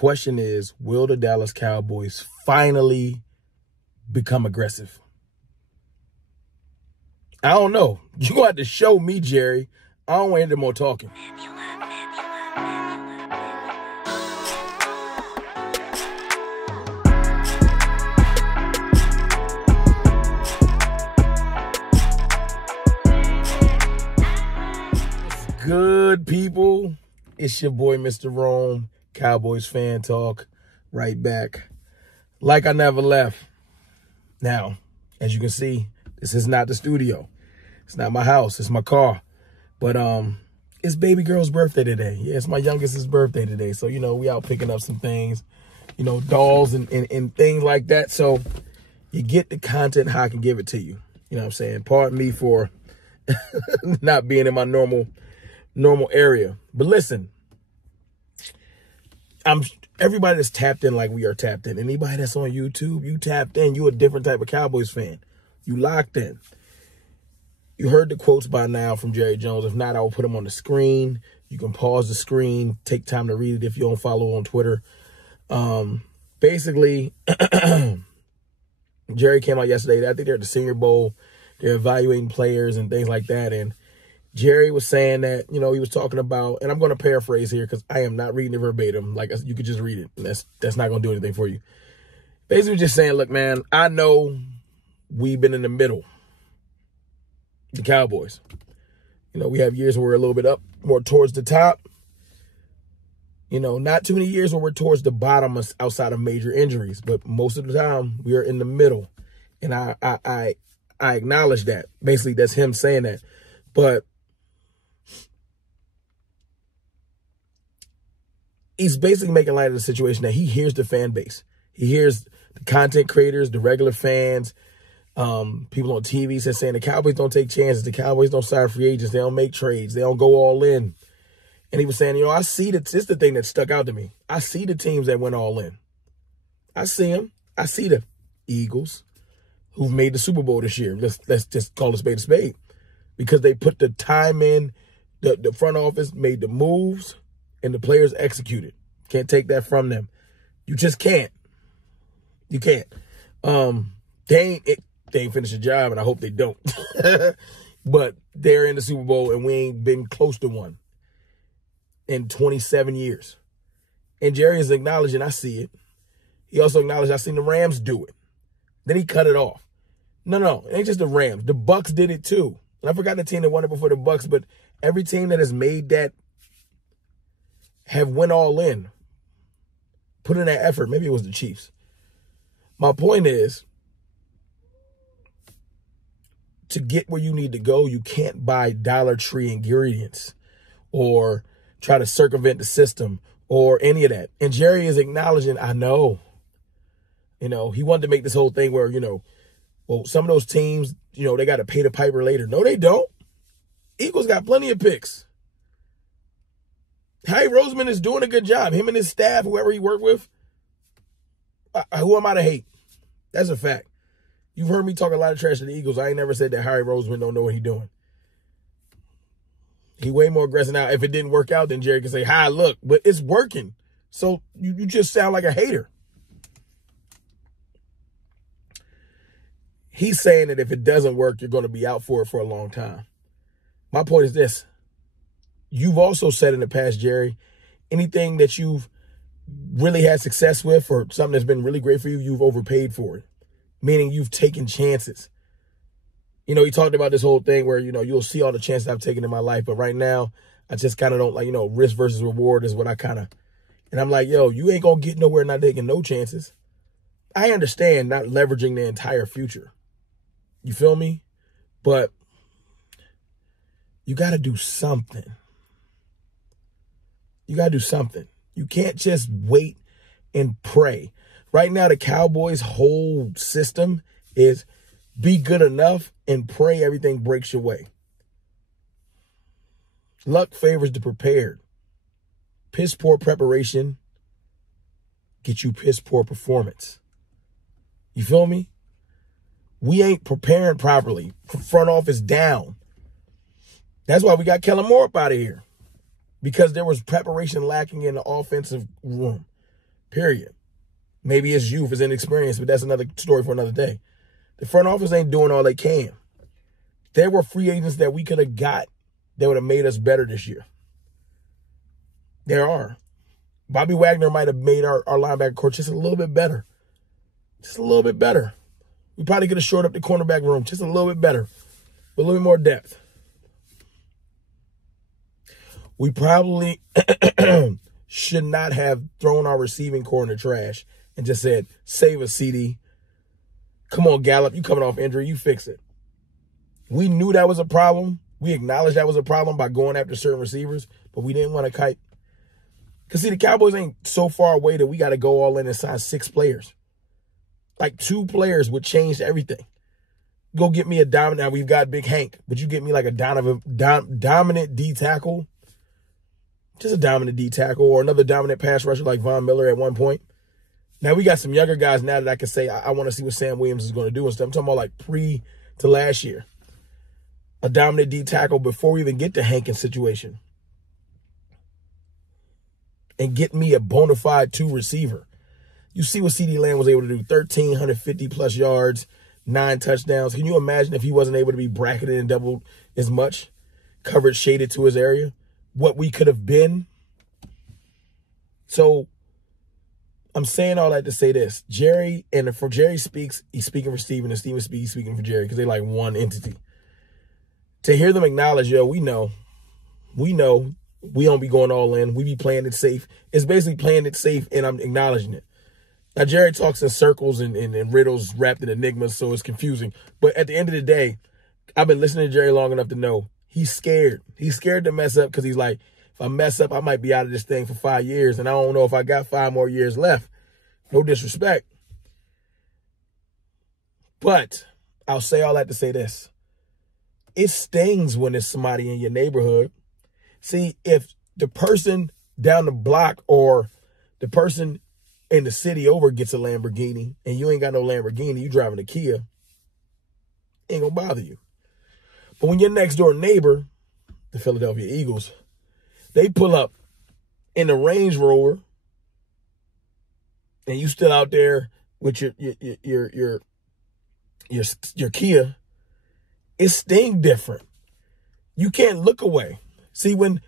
question is, will the Dallas Cowboys finally become aggressive? I don't know. You're going to have to show me, Jerry. I don't want to hear more talking. Good people, it's your boy Mr. Rome, Cowboys Fan Talk, right back like I never left. Now, as you can see, this is not the studio. It's not my house. It's my car. But it's baby girl's birthday today. Yeah, it's my youngest's birthday today. So, we out picking up some things, dolls and things like that. So you get the content how I can give it to you. You know what I'm saying? Pardon me for not being in my normal area. But listen, everybody that's tapped in like we are tapped in. Anybody that's on YouTube, you tapped in. You a different type of Cowboys fan. You locked in. You heard the quotes by now from Jerry Jones. If not, I will put them on the screen. You can pause the screen, take time to read it if you don't follow on Twitter. Basically, Jerry came out yesterday. I think they're at the Senior Bowl. They're evaluating players and things like that. And Jerry was saying that, he was talking about, and I'm going to paraphrase here because I am not reading it verbatim. Like, you could just read it. And that's not going to do anything for you. Basically just saying, look, man, I know we've been in the middle, the Cowboys. We have years where we're a little bit up, more towards the top. Not too many years where we're towards the bottom outside of major injuries. But most of the time, we are in the middle. And I acknowledge that. Basically, that's him saying that. But he's basically making light of the situation that he hears the fan base. He hears the content creators, the regular fans, people on TV saying the Cowboys don't take chances. The Cowboys don't sign free agents. They don't make trades. They don't go all in. And he was saying, I see that. This is the thing that stuck out to me. I see the teams that went all in. I see them. I see the Eagles who've made the Super Bowl this year. Let's just call a spade a spade. Because they put the time in, the front office made the moves, and the players executed. Can't take that from them. You just can't. You can't. They ain't finished the job, and I hope they don't. But they're in the Super Bowl, and we ain't been close to one in 27 years. And Jerry is acknowledging, I see it. He also acknowledged, I seen the Rams do it. Then he cut it off. No, it ain't just the Rams. The Bucks did it too. And I forgot the team that won it before the Bucks, but every team that has made that have went all in, put in that effort. Maybe it was the Chiefs. My point is, to get where you need to go, you can't buy Dollar Tree ingredients or try to circumvent the system or any of that. And Jerry is acknowledging, I know. He wanted to make this whole thing where, well, some of those teams, they got to pay the piper later. No, they don't. Eagles got plenty of picks. Howie Roseman is doing a good job. Him and his staff, whoever he worked with, who am I to hate? That's a fact. You've heard me talk a lot of trash to the Eagles. I ain't never said that Howie Roseman don't know what he's doing. He way more aggressive now. If it didn't work out, then Jerry can say, hi, look, but it's working. So you just sound like a hater. He's saying that if it doesn't work, you're going to be out for it for a long time. My point is this. You've also said in the past, Jerry, anything that you've really had success with or something that's been really great for you, you've overpaid for it. Meaning you've taken chances. He talked about this whole thing where, you'll see all the chances I've taken in my life. But right now, I just kind of don't like, risk versus reward is what I kind of. And I'm like, you ain't going to get nowhere not taking no chances. I understand not leveraging the entire future. You feel me? But you got to do something. You got to do something. You can't just wait and pray. Right now, the Cowboys' whole system is be good enough and pray everything breaks your way. Luck favors the prepared. Piss poor preparation get you piss poor performance. You feel me? We ain't preparing properly. Front office down. That's why we got Kellen Moore up out of here. Because there was preparation lacking in the offensive room. period. Maybe it's youth, it's inexperience, but that's another story for another day. The front office ain't doing all they can. There were free agents that we could have got that would have made us better this year. There are. Bobby Wagner might have made our linebacker core just a little bit better. Just a little bit better. We probably could have shored up the cornerback room just a little bit better. With a little bit more depth. We probably should not have thrown our receiving core in the trash and just said, save us, CD. Come on, Gallup. You coming off injury. You fix it. We knew that was a problem. We acknowledged that was a problem by going after certain receivers, but we didn't want to kite. Because, see, the Cowboys ain't so far away that we got to go all in and sign 6 players. Like 2 players would change everything. Go get me a dominant. Now, we've got Big Hank, but you get me like a dominant D tackle. Just a dominant D tackle or another dominant pass rusher like Von Miller at one point. Now, we got some younger guys now that I can say I want to see what Sam Williams is going to do and stuff. I'm talking about like pre to last year. A dominant D tackle before we even get to Hankins' situation. And get me a bona fide 2 receiver. You see what CeeDee Lamb was able to do. 1,350 plus yards, 9 touchdowns. Can you imagine if he wasn't able to be bracketed and doubled as much? Coverage shaded to his area. What we could have been. So, I'm saying all that to say this. Jerry, and for Jerry speaks, he's speaking for Steven, and Steven speaks, he's speaking for Jerry, because they like one entity. To hear them acknowledge, yo, we know, we don't be going all in. We be playing it safe. It's basically playing it safe, and I'm acknowledging it. Now, Jerry talks in circles and riddles wrapped in enigmas, so it's confusing. But at the end of the day, I've been listening to Jerry long enough to know he's scared. He's scared to mess up because he's like, if I mess up, I might be out of this thing for 5 years, and I don't know if I got 5 more years left. No disrespect. But I'll say all that to say this. It stings when it's somebody in your neighborhood. See, if the person down the block or the person in the city over gets a Lamborghini and you ain't got no Lamborghini, you driving a Kia, ain't gonna bother you. But when your next door neighbor, the Philadelphia Eagles, they pull up in the Range Rover and you still out there with your Kia, it stings different. You can't look away. See, when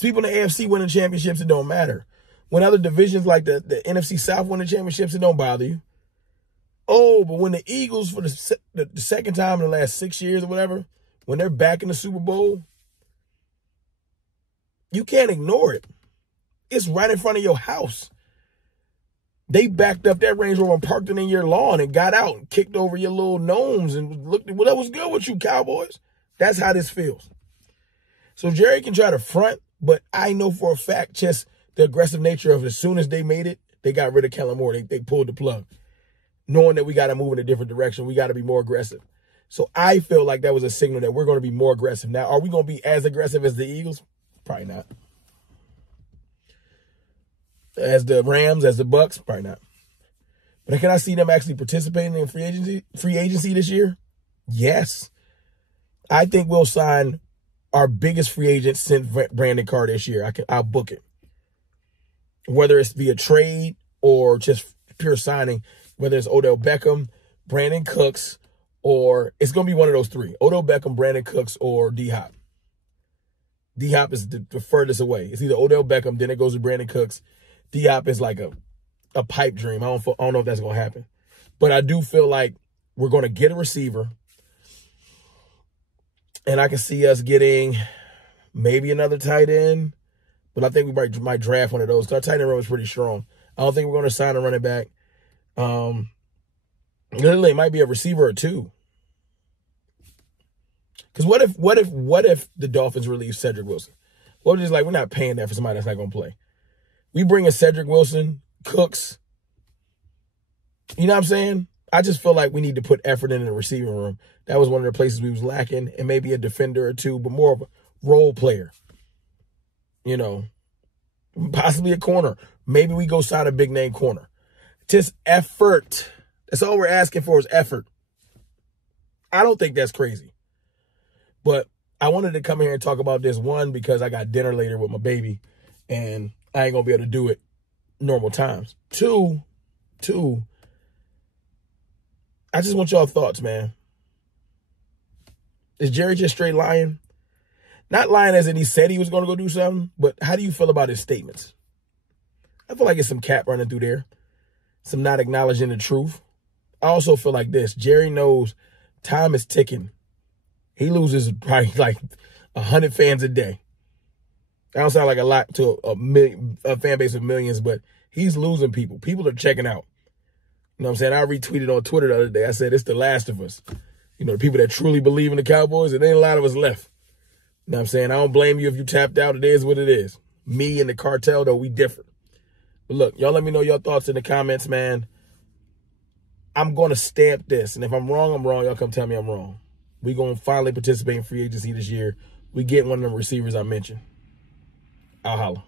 people in the AFC winning championships, it don't matter. When other divisions like the NFC South winning championships, it don't bother you. Oh, but when the Eagles, for the second time in the last 6 years or whatever, when they're back in the Super Bowl, you can't ignore it. It's right in front of your house. They backed up that Range Rover and parked it in your lawn and got out and kicked over your little gnomes and looked at, well, that was good with you, Cowboys. That's how this feels. So Jerry can try to front, but I know for a fact just the aggressive nature of it, as soon as they made it, they got rid of Kellen Moore. They pulled the plug. Knowing that we got to move in a different direction, we got to be more aggressive. So I feel like that was a signal that we're going to be more aggressive. Now, are we going to be as aggressive as the Eagles? Probably not. As the Rams, as the Bucks? Probably not. But can I see them actually participating in free agency this year? Yes. I think we'll sign our biggest free agent since Brandon Carr this year. I'll book it. Whether it's via trade or just pure signing, whether it's Odell Beckham, Brandon Cooks, or it's going to be one of those 3. Odell Beckham, Brandon Cooks, or D-Hop. D-Hop is the furthest away. It's either Odell Beckham, then it goes to Brandon Cooks. D-Hop is like a pipe dream. I don't know if that's going to happen. But I do feel like we're going to get a receiver. And I can see us getting maybe another tight end. But I think we might draft one of those. Because our tight end room is pretty strong. I don't think we're going to sign a running back. Literally, it might be a receiver or 2. Because what if the Dolphins release Cedric Wilson? Well, just like, we're not paying that for somebody that's not going to play. We bring in Cedric Wilson, Cooks. You know what I'm saying? I just feel like we need to put effort in the receiving room. That was one of the places we was lacking, and maybe a defender or 2, but more of a role player. You know, possibly a corner. Maybe we go sign a big name corner. Just effort. That's all we're asking for is effort. I don't think that's crazy. But I wanted to come here and talk about this, one, because I got dinner later with my baby, and I ain't going to be able to do it normal times. Two, I just want y'all thoughts, man. Is Jerry just straight lying? Not lying as in he said he was going to go do something, but how do you feel about his statements? I feel like it's some cap running through there. Some not acknowledging the truth. I also feel like this. Jerry knows time is ticking. He loses probably like 100 fans a day. I don't sound like a lot to a fan base of millions, but he's losing people. People are checking out. You know what I'm saying? I retweeted on Twitter the other day. I said, it's the last of us. You know, the people that truly believe in the Cowboys, and there ain't a lot of us left. You know what I'm saying? I don't blame you if you tapped out. It is what it is. Me and the cartel, though, we different. But look, y'all let me know your thoughts in the comments, man. I'm going to stamp this. And if I'm wrong, I'm wrong. Y'all come tell me I'm wrong. We're going to finally participate in free agency this year. We get one of them receivers I mentioned. I'll holla.